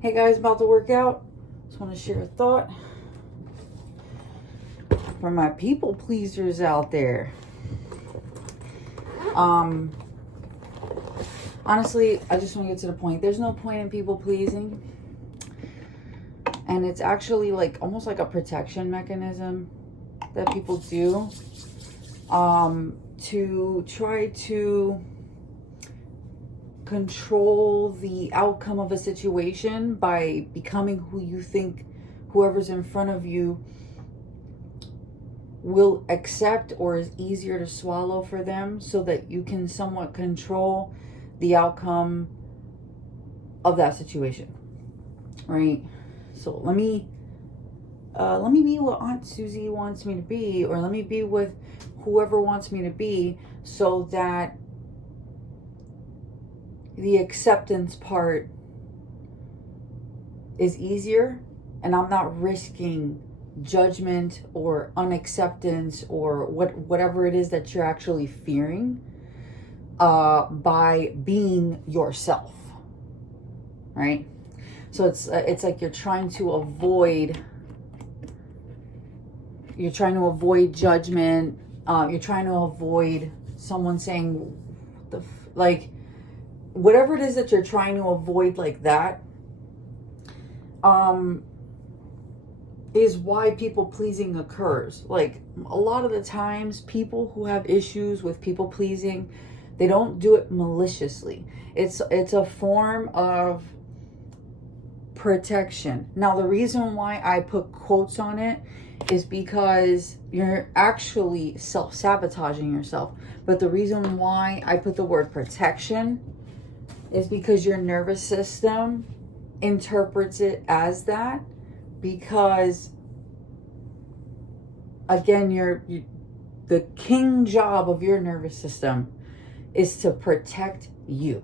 Hey guys, about to work out. Just want to share a thought for my people pleasers out there. Honestly, I just want to get to the point. There's no point in people pleasing. And it's actually like almost like a protection mechanism that people do to try to control the outcome of a situation by becoming who you think whoever's in front of you will accept or is easier to swallow for them, so that you can somewhat control the outcome of that situation, right? So let me be what Aunt Susie wants me to be, or let me be with whoever wants me to be, so that the acceptance part is easier and I'm not risking judgment or unacceptance or whatever it is that you're actually fearing by being yourself, right? So it's like you're trying to avoid judgment. You're trying to avoid someone saying whatever it is that you're trying to avoid, like that, is why people pleasing occurs. Like, a lot of the times, people who have issues with people pleasing, they don't do it maliciously. It's a form of protection. Now, the reason why I put quotes on it is because you're actually self-sabotaging yourself. But the reason why I put the word protection is because your nervous system interprets it as that, because again, the king job of your nervous system is to protect you.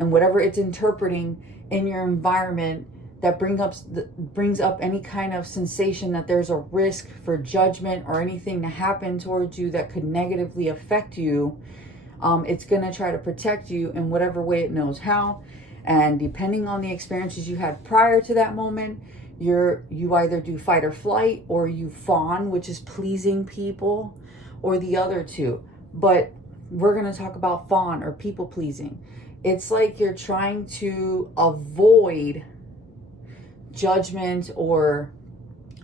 And whatever it's interpreting in your environment that brings up any kind of sensation that there's a risk for judgment or anything to happen towards you that could negatively affect you, it's going to try to protect you in whatever way it knows how. And depending on the experiences you had prior to that moment, you either do fight or flight, or you fawn, which is pleasing people, or the other two. But we're going to talk about fawn or people pleasing. It's like you're trying to avoid judgment or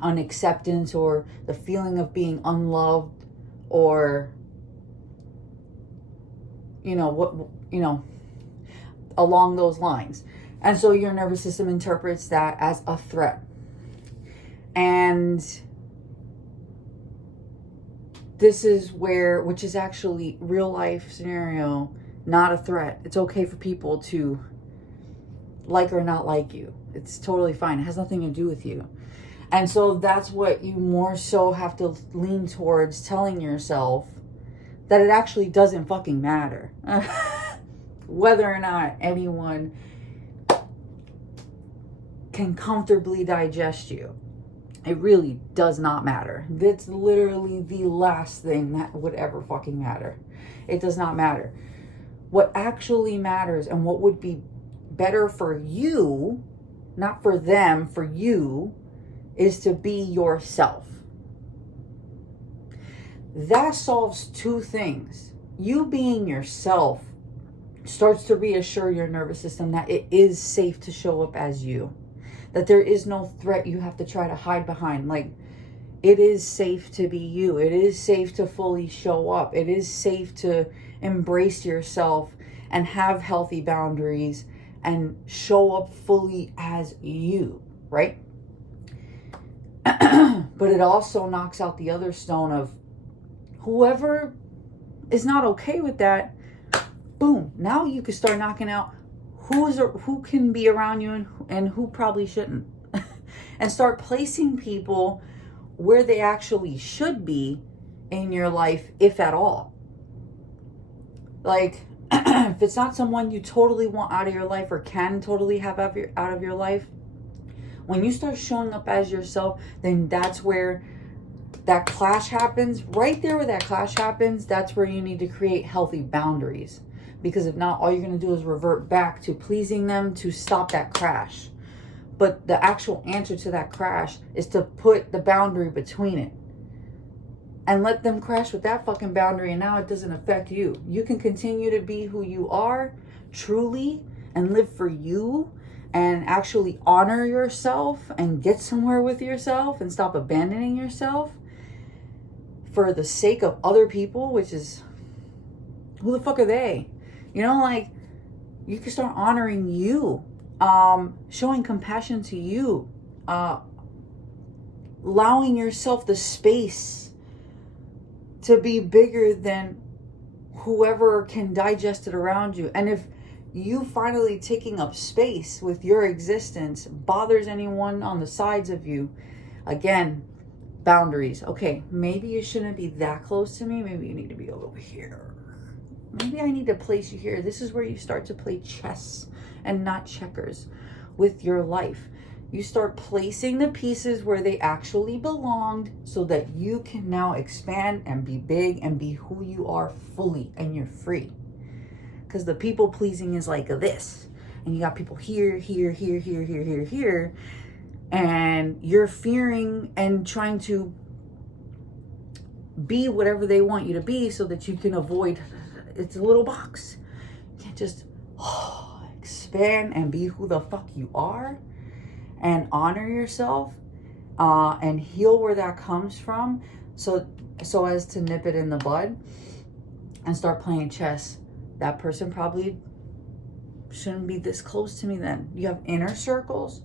unacceptance or the feeling of being unloved, or along those lines. And so your nervous system interprets that as a threat. And this is which is actually real life scenario, not a threat. It's okay for people to like or not like you. It's totally fine. It has nothing to do with you. And so that's what you more so have to lean towards telling yourself, that it actually doesn't fucking matter whether or not anyone can comfortably digest you. It really does not matter. That's literally the last thing that would ever fucking matter. It does not matter. What actually matters, and what would be better for you, not for them, for you, is to be yourself. That solves two things. You being yourself starts to reassure your nervous system that it is safe to show up as you. That there is no threat you have to try to hide behind. Like, it is safe to be you. It is safe to fully show up. It is safe to embrace yourself and have healthy boundaries and show up fully as you, right? But it also knocks out the other stone of whoever is not okay with that. Boom. Now you can start knocking out who can be around you and who probably shouldn't. And start placing people where they actually should be in your life, if at all. Like, if it's not someone you totally want out of your life or can totally have out of your life, when you start showing up as yourself, then that's where that clash happens. Right there where that clash happens, that's where you need to create healthy boundaries. Because if not, all you're going to do is revert back to pleasing them to stop that crash. But the actual answer to that crash is to put the boundary between it. And let them crash with that fucking boundary, and now it doesn't affect you. You can continue to be who you are, truly, and live for you, and actually honor yourself, and get somewhere with yourself, and stop abandoning yourself for the sake of other people, which is, who the fuck are they? You know, like, you can start honoring you, showing compassion to you, allowing yourself the space to be bigger than whoever can digest it around you. And if you finally taking up space with your existence bothers anyone on the sides of you, again, boundaries. Okay, maybe you shouldn't be that close to me. Maybe you need to be over here. Maybe I need to place you here. This is where you start to play chess and not checkers with your life. You start placing the pieces where they actually belonged so that you can now expand and be big and be who you are fully, and you're free. Because the people pleasing is like this. And you got people here, here, here, here, here, here, here. And you're fearing and trying to be whatever they want you to be so that you can avoid, it's a little box. You can't just expand and be who the fuck you are. And honor yourself, and heal where that comes from, so as to nip it in the bud and start playing chess. That person probably shouldn't be this close to me then. You have inner circles,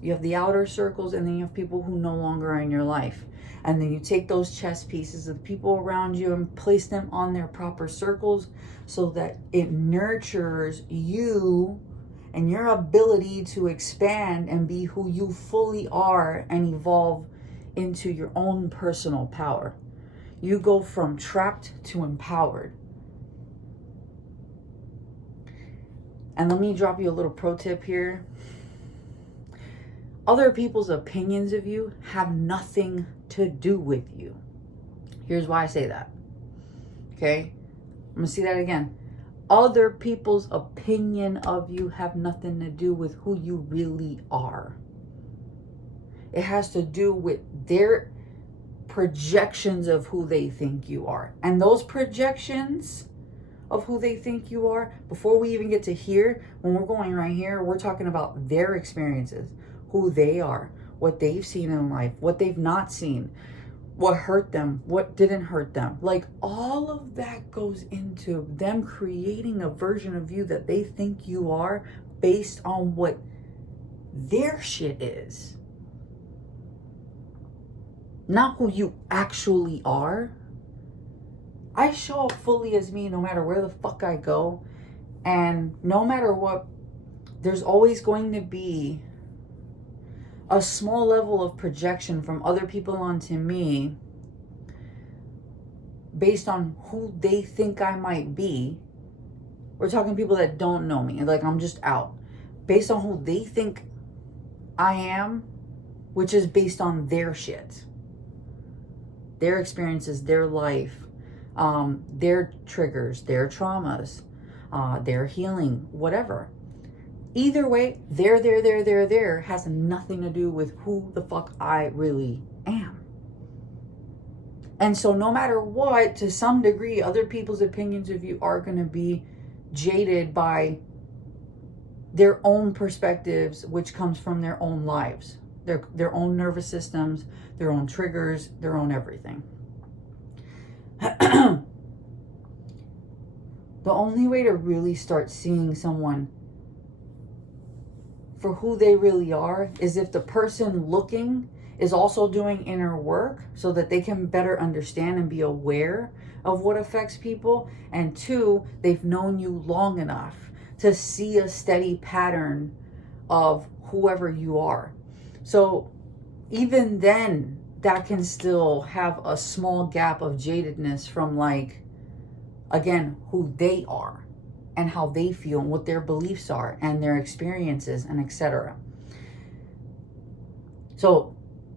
you have the outer circles, and then you have people who no longer are in your life. And then you take those chess pieces of the people around you and place them on their proper circles so that it nurtures you and your ability to expand and be who you fully are and evolve into your own personal power. You go from trapped to empowered. And let me drop you a little pro tip here. Other people's opinions of you have nothing to do with you. Here's why I say that. Okay? I'm going to say that again. Other people's opinion of you have nothing to do with who you really are. It has to do with their projections of who they think you are. And those projections of who they think you are, before we even get to here, when we're going right here, we're talking about their experiences, who they are, what they've seen in life, what they've not seen, what hurt them, what didn't hurt them. Like, all of that goes into them creating a version of you that they think you are based on what their shit is. Not who you actually are. I show up fully as me no matter where the fuck I go. And no matter what, there's always going to be a small level of projection from other people onto me based on who they think I might be. We're talking people that don't know me, like I'm just out. Based on who they think I am, which is based on their shit. Their experiences, their life, their triggers, their traumas, their healing, whatever. Either way, there has nothing to do with who the fuck I really am. And so no matter what, to some degree, other people's opinions of you are going to be jaded by their own perspectives, which comes from their own lives, their own nervous systems, their own triggers, their own everything. The only way to really start seeing someone for who they really are is if the person looking is also doing inner work so that they can better understand and be aware of what affects people. And two, they've known you long enough to see a steady pattern of whoever you are. So even then, that can still have a small gap of jadedness from, like, again, who they are and how they feel and what their beliefs are and their experiences and etc. So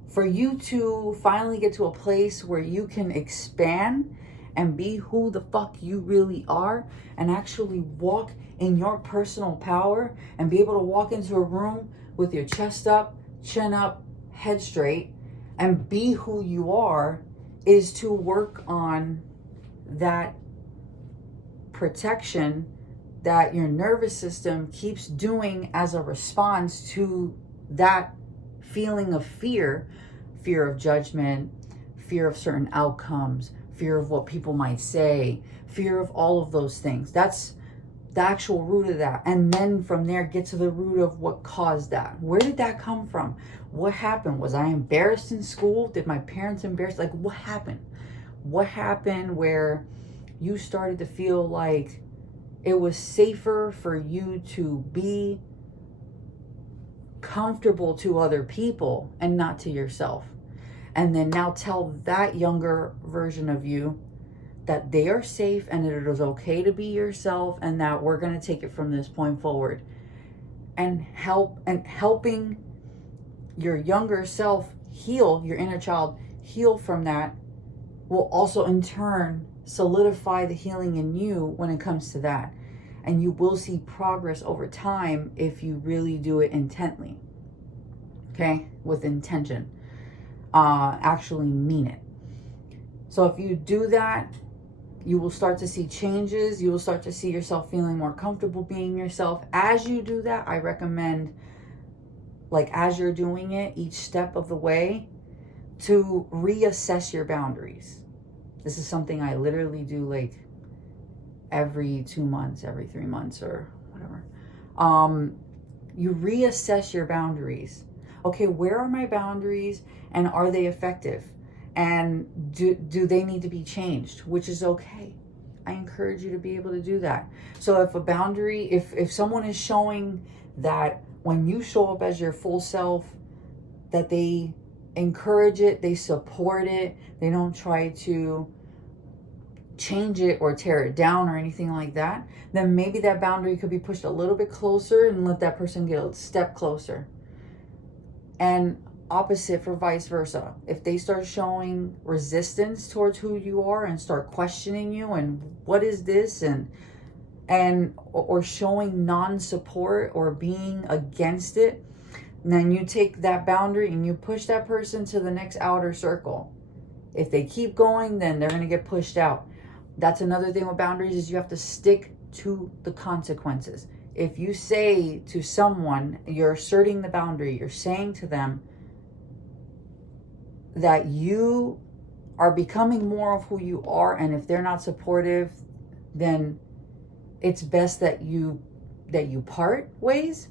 for you to finally get to a place where you can expand and be who the fuck you really are, and actually walk in your personal power and be able to walk into a room with your chest up, chin up, head straight, and be who you are, is to work on that protection that your nervous system keeps doing as a response to that feeling of fear of judgment, fear of certain outcomes, fear of what people might say, fear of all of those things. That's the actual root of that. And then from there, get to the root of what caused that. Where did that come from? What happened? Was I embarrassed in school? Did my parents embarrass? Like, what happened? What happened where you started to feel like it was safer for you to be comfortable to other people and not to yourself? And then now tell that younger version of you that they are safe and that it is okay to be yourself, and that we're going to take it from this point forward. And helping your younger self heal, your inner child heal from that, will also in turn solidify the healing in you when it comes to that. And you will see progress over time if you really do it intently. Okay? With intention. Actually mean it. So if you do that, you will start to see changes. You will start to see yourself feeling more comfortable being yourself. As you do that, I recommend, like as you're doing it, each step of the way, to reassess your boundaries. This is something I literally do like every 2 months, every 3 months, or whatever. You reassess your boundaries. Okay, where are my boundaries, and are they effective? And do they need to be changed? Which is okay. I encourage you to be able to do that. So if a boundary, if someone is showing that when you show up as your full self, that they encourage it, they support it, they don't try to change it or tear it down or anything like that, then maybe that boundary could be pushed a little bit closer and let that person get a step closer. And opposite for vice versa. If they start showing resistance towards who you are and start questioning you and what is this, and or showing non-support or being against it, then you take that boundary and you push that person to the next outer circle. If they keep going, then they're going to get pushed out. That's another thing with boundaries, is you have to stick to the consequences. If you say to someone, you're asserting the boundary, you're saying to them that you are becoming more of who you are, and if they're not supportive, then it's best that you part ways.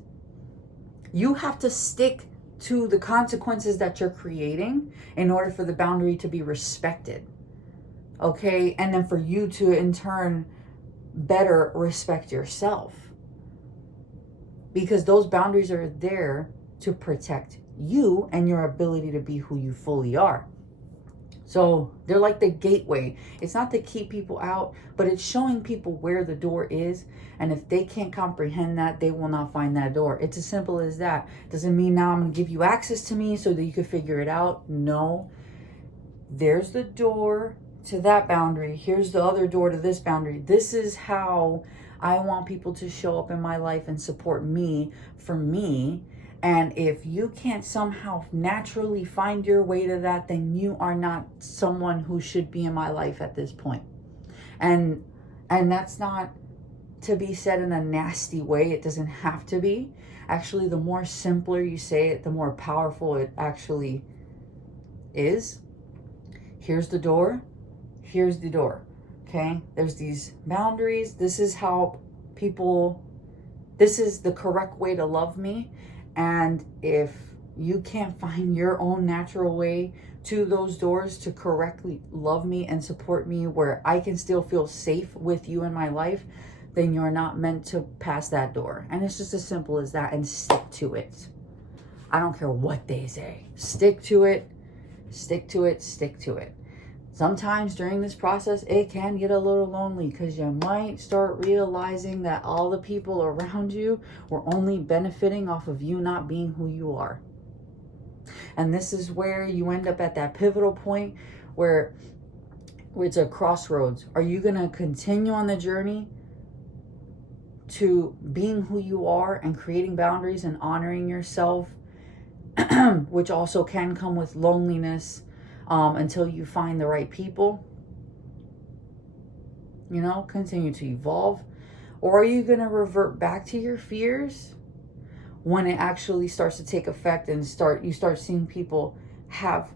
You have to stick to the consequences that you're creating in order for the boundary to be respected. Okay? And then for you to in turn better respect yourself. Because those boundaries are there to protect you and your ability to be who you fully are. So they're like the gateway. It's not to keep people out, but it's showing people where the door is. And if they can't comprehend that, they will not find that door. It's as simple as that. Doesn't mean now I'm going to give you access to me so that you can figure it out. No. There's the door to that boundary. Here's the other door to this boundary. This is how I want people to show up in my life and support me for me. And if you can't somehow naturally find your way to that, then you are not someone who should be in my life at this point. And that's not to be said in a nasty way. It doesn't have to be. Actually, the more simpler you say it, the more powerful it actually is. Here's the door. Here's the door. Okay? There's these boundaries. This is how this is the correct way to love me. And if you can't find your own natural way to those doors to correctly love me and support me where I can still feel safe with you in my life, then you're not meant to pass that door. And it's just as simple as that, and stick to it. I don't care what they say. Stick to it, stick to it, stick to it. Sometimes during this process, it can get a little lonely because you might start realizing that all the people around you were only benefiting off of you not being who you are. And this is where you end up at that pivotal point where It's a crossroads. Are you going to continue on the journey to being who you are and creating boundaries and honoring yourself, which also can come with loneliness, until you find the right people? You know, continue to evolve. Or are you going to revert back to your fears when it actually starts to take effect and you start seeing people have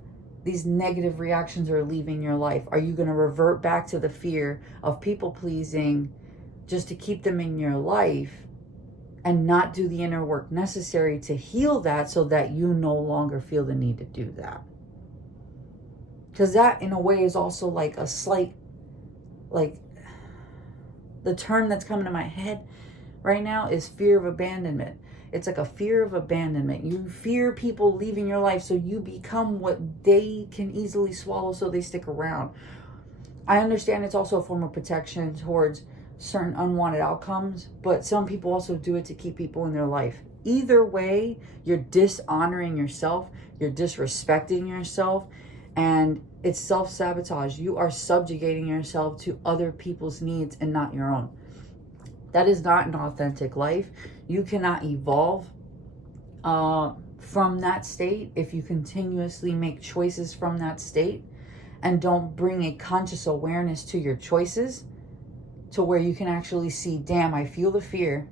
these negative reactions or leaving your life? Are you going to revert back to the fear of people pleasing just to keep them in your life and not do the inner work necessary to heal that, so that you no longer feel the need to do that? Because that, in a way, is also like a slight, like, the term that's coming to my head right now is fear of abandonment. It's like a fear of abandonment. You fear people leaving your life, so you become what they can easily swallow, so they stick around. I understand it's also a form of protection towards certain unwanted outcomes, but some people also do it to keep people in their life. Either way, you're dishonoring yourself, you're disrespecting yourself, and it's self-sabotage. You are subjugating yourself to other people's needs and not your own. That is not an authentic life. You cannot evolve from that state if you continuously make choices from that state and don't bring a conscious awareness to your choices, to where you can actually see, damn, I feel the fear.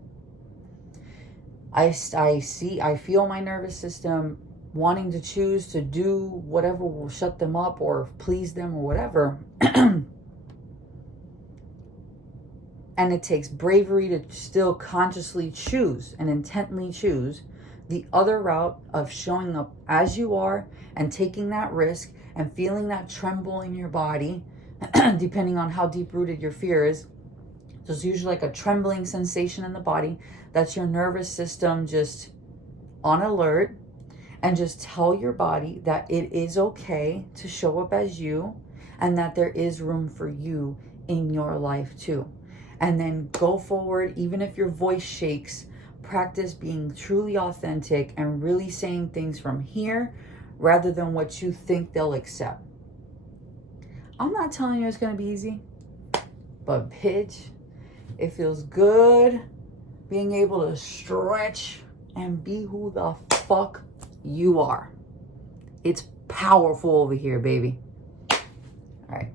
I feel my nervous system wanting to choose to do whatever will shut them up or please them or whatever. And it takes bravery to still consciously choose and intently choose the other route of showing up as you are and taking that risk and feeling that tremble in your body, depending on how deep rooted your fear is. There's usually like a trembling sensation in the body. That's your nervous system just on alert. And just tell your body that it is okay to show up as you, and that there is room for you in your life too. And then go forward. Even if your voice shakes, practice being truly authentic and really saying things from here rather than what you think they'll accept. I'm not telling you it's going to be easy, but bitch, it feels good being able to stretch and be who the fuck you are. It's powerful over here, baby. All right.